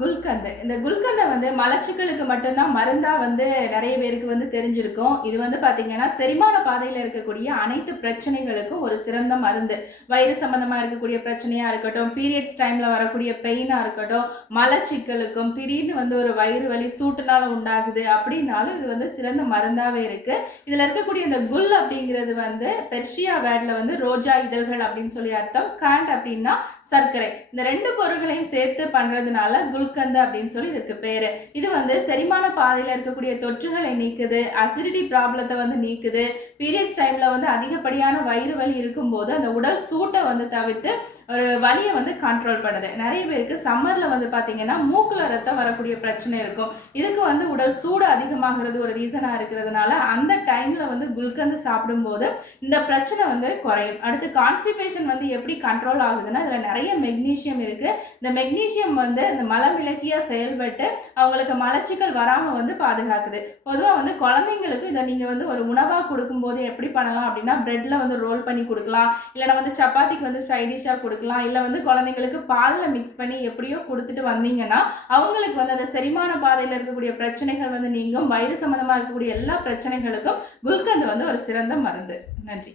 குல்கந்த். இந்த குல்கந்த வந்து மலச்சிக்கலுக்கு மட்டும்தான் மருந்தா வந்து நெறைய பேருக்கு வந்து தெரிஞ்சிருக்கும். இது வந்து பார்த்தீங்கன்னா, செரிமான பாதையில இருக்கக்கூடிய அனைத்து பிரச்சனைகளுக்கும் ஒரு சிறந்த மருந்து. வயிறு சம்மந்தமா இருக்கக்கூடிய பிரச்சனையா இருக்கட்டும், பீரியட்ஸ் டைம்ல வரக்கூடிய பெயினா இருக்கட்டும், மலச்சிக்கலுக்கும், திடீர்னு வந்து ஒரு வயிறு வலி சூட்டுனால உண்டாகுது அப்படின்னாலும் இது வந்து சிறந்த மருந்தாவே இருக்கு. இதுல இருக்கக்கூடிய இந்த குல் அப்படிங்கிறது வந்து பெர்ஷியா வேர்ட்ல வந்து ரோஜா இதழ்கள் அப்படின்னு சொல்லி அர்த்தம். காண்ட் அப்படின்னா சர்க்கரை. இந்த 2 பொருட்களையும் சேர்த்து பண்றதுனால குல்கந்து அப்படின்னு சொல்லி இதுக்கு பேரு. இது வந்து செரிமான பாதையில இருக்கக்கூடிய தொற்றுகளை நீக்குது, அசிடிட்டி ப்ராப்ளத்தை வந்து நீக்குது. பீரியட்ஸ் டைம்ல வந்து அதிகப்படியான வயிறு வலி இருக்கும்போது அந்த உடல் சூட்டை வந்து தவிர்த்து ஒரு வலியை வந்து கண்ட்ரோல் பண்ணுது. நிறைய பேருக்கு சம்மர்ல வந்து பார்த்தீங்கன்னா மூக்குல ரத்தம் வரக்கூடிய பிரச்சனை இருக்கும். இதுக்கு வந்து உடல் சூடு அதிகமாகிறது ஒரு ரீசனா இருக்கிறதுனால அந்த டைம்ல வந்து குல்கந்து சாப்பிடும்போது இந்த பிரச்சனை வந்து குறையும். அடுத்து கான்ஸ்டிபேஷன் வந்து எப்படி கண்ட்ரோல் ஆகுதுன்னா இதுல நிறைய மெக்னீசியம் இருக்கு. இந்த மெக்னீசியம் வந்து இந்த மலமிளக்கியா செயல்பட்டு அவங்களுக்கு மலச்சிக்கல் வராம வந்து பாதுகாக்குது. பொதுவாக வந்து குழந்தைங்களுக்கு இதை நீங்க வந்து ஒரு உணவா கொடுக்கும்போது எப்படி பண்ணலாம் அப்படின்னா பிரெட்ல வந்து ரோல் பண்ணி கொடுக்கலாம், இல்லைன்னா வந்து சப்பாத்திக்கு வந்து சைடிஷா கொடுக்கலாம், இல்லை வந்து குழந்தைங்களுக்கு பாலில் மிக்ஸ் பண்ணி எப்படியோ கொடுத்துட்டு வந்தீங்கன்னா அவங்களுக்கு வந்து அந்த செரிமான பாதையில் இருக்கக்கூடிய பிரச்சனைகள் வந்து நீங்கும். வயிறு சம்பந்தமா இருக்கக்கூடிய எல்லா பிரச்சனைகளுக்கும் குல்கந்து வந்து ஒரு சிறந்த மருந்து. நன்றி.